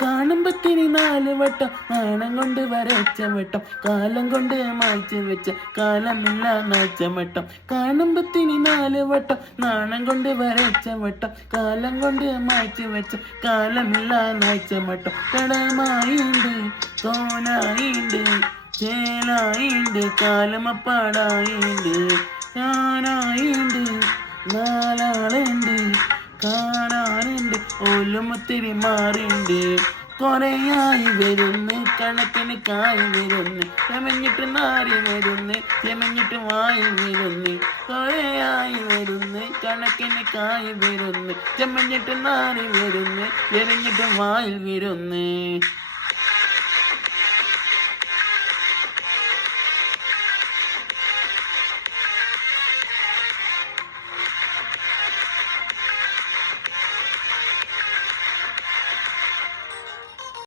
കാണുമ്പത്തിരി 4 വട്ടം നാണം കൊണ്ട് വരച്ച വട്ടം കാലം കൊണ്ട് മായ്ച്ചു വെച്ച കാലമില്ല നാച്ചമട്ടം. കാണുമ്പത്തിരി 4 വട്ടം നാണം കൊണ്ട് വരച്ച വട്ടം കാലം കൊണ്ട് മായ്ച്ചു വെച്ച കാലമില്ല നാച്ചമട്ടം. കടമായിണ്ട് തോനായിണ്ട് ചേലായിണ്ട് കാലമപ്പാടായിണ്ട് ഞാനായിണ്ട് നാലാളുണ്ട് കാണാനുണ്ട് ഓലും ഒത്തിരി മാറിണ്ട്. കൊറേയായി വരുന്ന് കണക്കിന് കായ് വരുന്ന് ചെമഞ്ഞിട്ട് നാരി വരുന്ന് ചെമഞ്ഞിട്ട് വായിൽ വരുന്ന്. കൊറേയായി വരുന്ന് കണക്കിന് കായ് വരുന്ന് ചെമഞ്ഞിട്ട് നാരി വരുന്ന് എരിഞ്ഞിട്ട് വായിൽ വരുന്ന്.